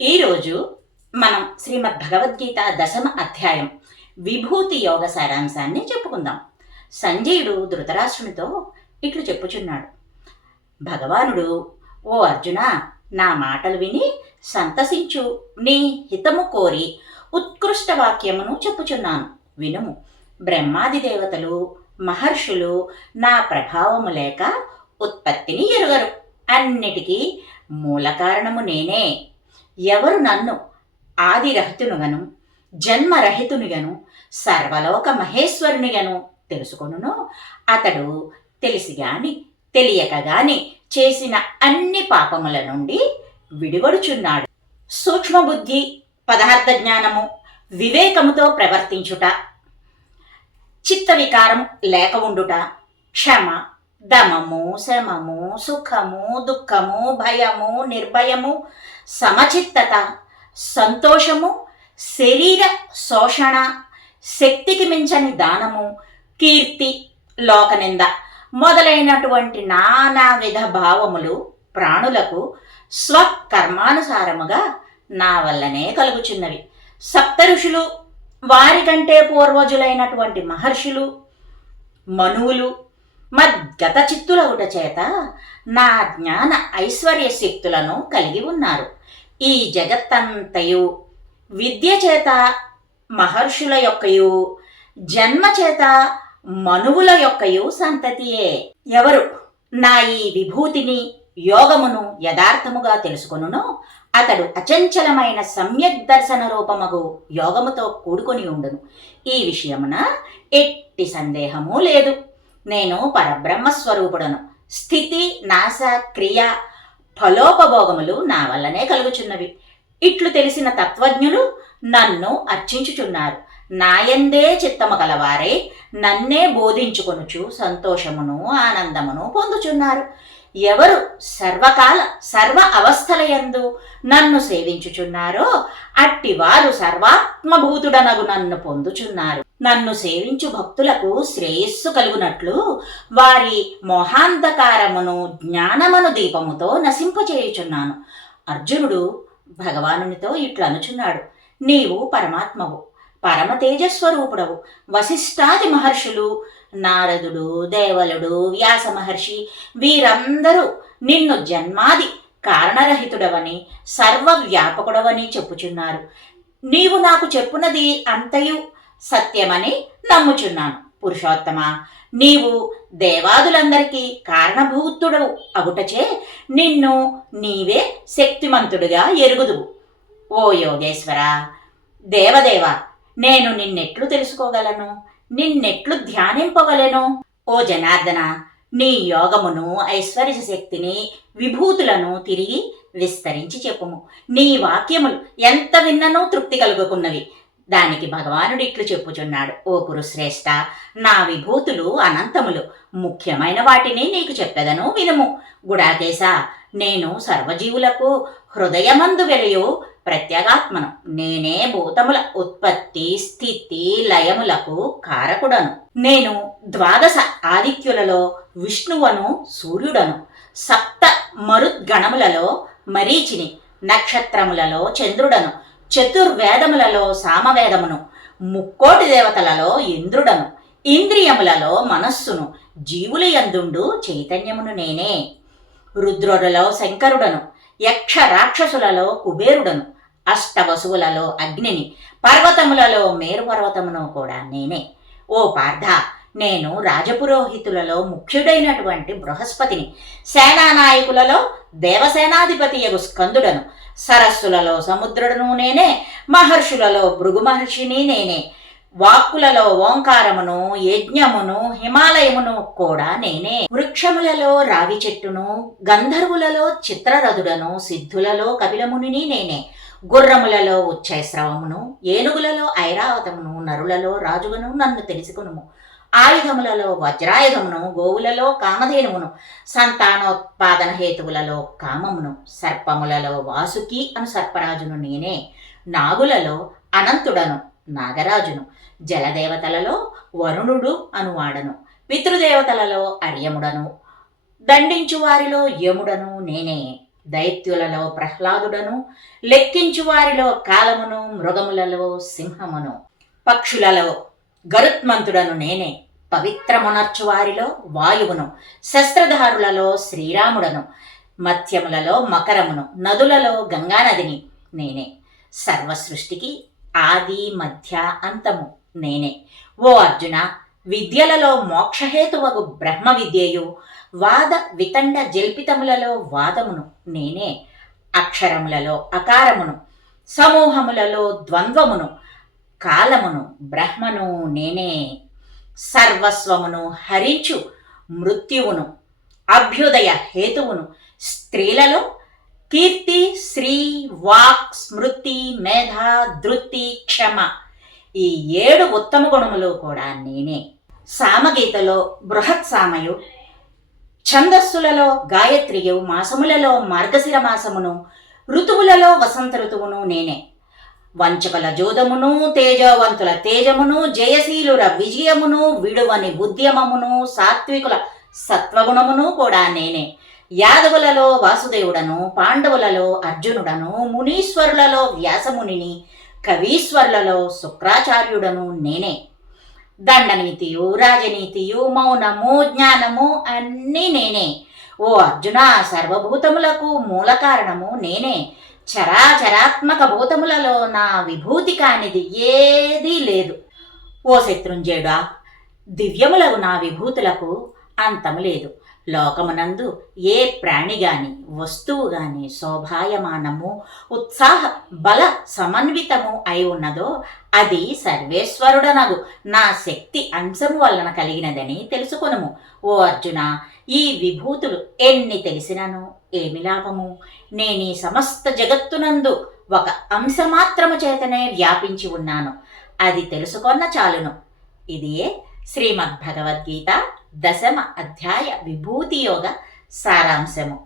ఈరోజు మనం శ్రీమద్ భగవద్గీత దశమ అధ్యాయం విభూతి యోగ సారాంశాన్ని చెప్పుకుందాం. సంజయుడు ధృతరాష్ట్రునితో ఇట్లు చెప్పుచున్నాడు. భగవానుడు, ఓ అర్జున, నా మాటలు విని సంతసించు, నీ హితము కోరి ఉత్కృష్ట వాక్యమును చెప్పుచున్నాను, వినుము. బ్రహ్మాది దేవతలు మహర్షులు నా ప్రభావము లేక ఉత్పత్తిని ఎరుగరు. అన్నిటికీ మూల కారణము నేనే. ఎవరు నన్ను ఆదిరహితునిగను జన్మరహితునిగను సర్వలోక మహేశ్వరునిగను తెలుసుకొనునో అతడు తెలిసిగాని తెలియకగాని చేసిన అన్ని పాపముల నుండి విడివడుచున్నాడు. సూక్ష్మబుద్ధి, పదార్థ జ్ఞానము, వివేకముతో ప్రవర్తించుట, చిత్త వికారం లేక ఉండుట, క్షమ, దమము, శమము, సుఖము, దుఃఖము, భయము, నిర్భయము, సమచిత్తత, సంతోషము, శరీర శోషణ, శక్తికి మించని దానము, కీర్తి, లోకనింద మొదలైనటువంటి నానావిధ భావములు ప్రాణులకు స్వకర్మానుసారముగా నా వల్లనే కలుగుచున్నవి. సప్త ఋషులు, వారికంటే పూర్వజులైనటువంటి మహర్షులు, మనువులు మద్గత చిత్తులగుట చేత నా జ్ఞాన ఐశ్వర్య శక్తులను కలిగి ఉన్నారు. ఈ జగత్తంతయు విద్య చేత మహర్షుల యొక్కయు జన్మ చేత మనువుల యొక్కయు సంతతియే. ఎవరు నా ఈ విభూతిని యోగమును యథార్థముగా తెలుసుకొనునో అతడు అచంచలమైన సమ్యక్ దర్శన రూపమగు యోగముతో కూడుకొని ఉండును. ఈ విషయమున ఎట్టి సందేహము లేదు. నేను పరబ్రహ్మస్వరూపుడను. స్థితి, నాశ, క్రియ, ఫలోపభోగములు నా వల్లనే కలుగుచున్నవి. ఇట్లు తెలిసిన తత్వజ్ఞులు నన్ను అర్చించుచున్నారు. నాయందే చిత్తము గలవారే నన్నే బోధించుకొనుచు సంతోషమును ఆనందమును పొందుచున్నారు. ఎవరు సర్వకాల సర్వ అవస్థలయందు నన్ను సేవించుచున్నారో అట్టివారు సర్వాత్మభూతుడనగు నన్ను పొందుచున్నారు. నన్ను సేవించు భక్తులకు శ్రేయస్సు కలుగునట్లు వారి మోహాంధకారమును జ్ఞానమను దీపముతో నశింపచేయుచున్నాను. అర్జునుడు భగవానునితో ఇట్లు అనుచున్నాడు. నీవు పరమాత్మవు, పరమ తేజస్వరూపుడవు. వశిష్ఠాది మహర్షులు, నారదుడు, దేవలుడు, వ్యాస మహర్షి వీరందరూ నిన్ను జన్మాది కారణరహితుడవని సర్వవ్యాపకుడవని చెప్పుచున్నారు. నీవు నాకు చెప్పునది అంతయు సత్యమని నమ్ముచున్నాను. పురుషోత్తమ, నీవు దేవాదులందరికీ కారణభూతుడవు అగుటచే నిన్ను నీవే శక్తిమంతుడిగా ఎరుగుదువు. ఓ యోగేశ్వర, దేవదేవ, నేను నిన్నెట్లు తెలుసుకోగలను? నిన్నెట్లు ధ్యానింపవలెను? ఓ జనార్దన, నీ యోగమును, ఐశ్వర్య శక్తిని, విభూతులను తిరిగి విస్తరించి చెప్పుము. నీ వాక్యములు ఎంత విన్ననూ తృప్తి కలుగుకున్నవి. దానికి భగవానుడు ఇట్లు చెప్పుచున్నాడు. ఓ కురుశ్రేష్ఠ, నా విభూతులు అనంతములు. ముఖ్యమైన వాటిని నీకు చెప్పెదను, వినుము. గుడాకేశ, నేను సర్వజీవులకు హృదయమందు వెలయు ప్రత్యేగాత్మను. నేనే భూతముల ఉత్పత్తి, స్థితి, లయములకు కారకుడను. నేను ద్వాదశ ఆదిత్యులలో విష్ణువను, సూర్యుడను. సప్త మరుద్గణములలో మరీచిని, నక్షత్రములలో చంద్రుడను, చతుర్వేదములలో సామవేదమును, ముక్కోటి దేవతలలో ఇంద్రుడను, ఇంద్రియములలో మనస్సును, జీవుల యందుండు చైతన్యమును నేనే. రుద్రులలో శంకరుడను, యక్ష రాక్షసులలో కుబేరుడను, అష్టవసువులలో అగ్నిని, పర్వతములలో మేరు పర్వతమును కూడా నేనే. ఓ పార్థ, నేను రాజపురోహితులలో ముఖ్యుడైనటువంటి బృహస్పతిని, సేనానాయకులలో దేవసేనాధిపతి యగు స్కందుడను, సరస్సులలో సముద్రుడను నేనే, మహర్షులలో భృగు మహర్షిని నేనే, వాక్కులలో ఓంకారమును, యజ్ఞమును, హిమాలయమును కూడా నేనే. వృక్షములలో రావి చెట్టును, గంధర్వులలో చిత్రరథుడను, సిద్ధులలో కపిలమునిని నేనే. గుర్రములలో ఉచ్చైస్రవమును, ఏనుగులలో ఐరావతమును, నరులలో రాజుగను నన్ను తెలుసుకునుము. ఆయుధములలో వజ్రాయుధమును, గోవులలో కామధేనువును, సంతానోత్పాదన హేతువులలో కామమును, సర్పములలో వాసుకి అను సర్పరాజును నేనే. నాగులలో అనంతుడను, నాగరాజును, జలదేవతలలో వరుణుడు అనువాడను, పితృదేవతలలో అర్యముడను, దండించు వారిలో యముడను నేనే. దైత్యులలో ప్రహ్లాదుడను, లెక్కించు వారిలో కాలమును, మృగములలో సింహమును, పక్షులలో గరుత్మంతుడను నేనే, పవిత్రమునర్చు వారిలో వాయువును, శస్త్రధారులలో శ్రీరాముడను, మత్యములలో మకరమును, నదులలో గంగానదిని నేనే. సర్వసృష్టికి ఆది మధ్య అంతము నేనే. ఓ అర్జున, విద్యలలో మోక్షహేతువగు బ్రహ్మ విద్యయు, వాద వితండ జల్పితములలో వాదమును నేనే. అక్షరములలో అకారమును, సమూహములలో ద్వంద్వమును, కాలమును బ్రహ్మను నేనే. సర్వస్వమును హరించు మృత్యువును, అభ్యుదయ హేతువును, స్త్రీలలో కీర్తి, శ్రీ, వాక్, స్మృతి, మేధ, ధృతి, క్షమ ఈ 7 ఉత్తమ గుణములు కూడా నేనే. సామగీతలో బృహత్సామయు, ఛందస్సులలో గాయత్రియు, మాసములలో మార్గశిర మాసమును, ఋతువులలో వసంత ఋతువును నేనే. వంచకుల జోదమును, తేజవంతుల తేజమును, జయశీలుర విజయమును, విడువని ఉద్యమమును, సాత్వికుల సత్వగుణమును కూడా నేనే. యాదవులలో వాసుదేవుడను, పాండవులలో అర్జునుడను, మునీశ్వరులలో వ్యాసమునిని, కవీశ్వరులలో శుక్రాచార్యుడను నేనే. దండనీతియు, రాజనీతియు, మౌనము, జ్ఞానము అన్నీ నేనే. ఓ అర్జున, సర్వభూతములకు మూల కారణము నేనే. చరాచరాత్మక భూతములలో నా విభూతి కానిది ఏదీ లేదు. ఓ శత్రుంజయుడా, దివ్యములకు నా విభూతులకు అంతము లేదు. లోకమునందు ఏ ప్రాణి గాని వస్తువు గాని శోభాయమానము, ఉత్సాహ బల సమన్వితము అయి ఉన్నదో అది సర్వేశ్వరుడనగు నా శక్తి అంశము వలన కలిగినదని తెలుసుకొనుము. ఓ అర్జున, ఈ విభూతులు ఎన్ని తెలిసినను ఏమి లాభము? నేనీ సమస్త జగత్తునందు ఒక అంశమాత్రము చేతనే వ్యాపించి ఉన్నాను. అది తెలుసుకొన్న చాలును. ఇదియే శ్రీమద్భగవద్గీత 10వ అధ్యాయ విభూతి యోగ సారాంశము.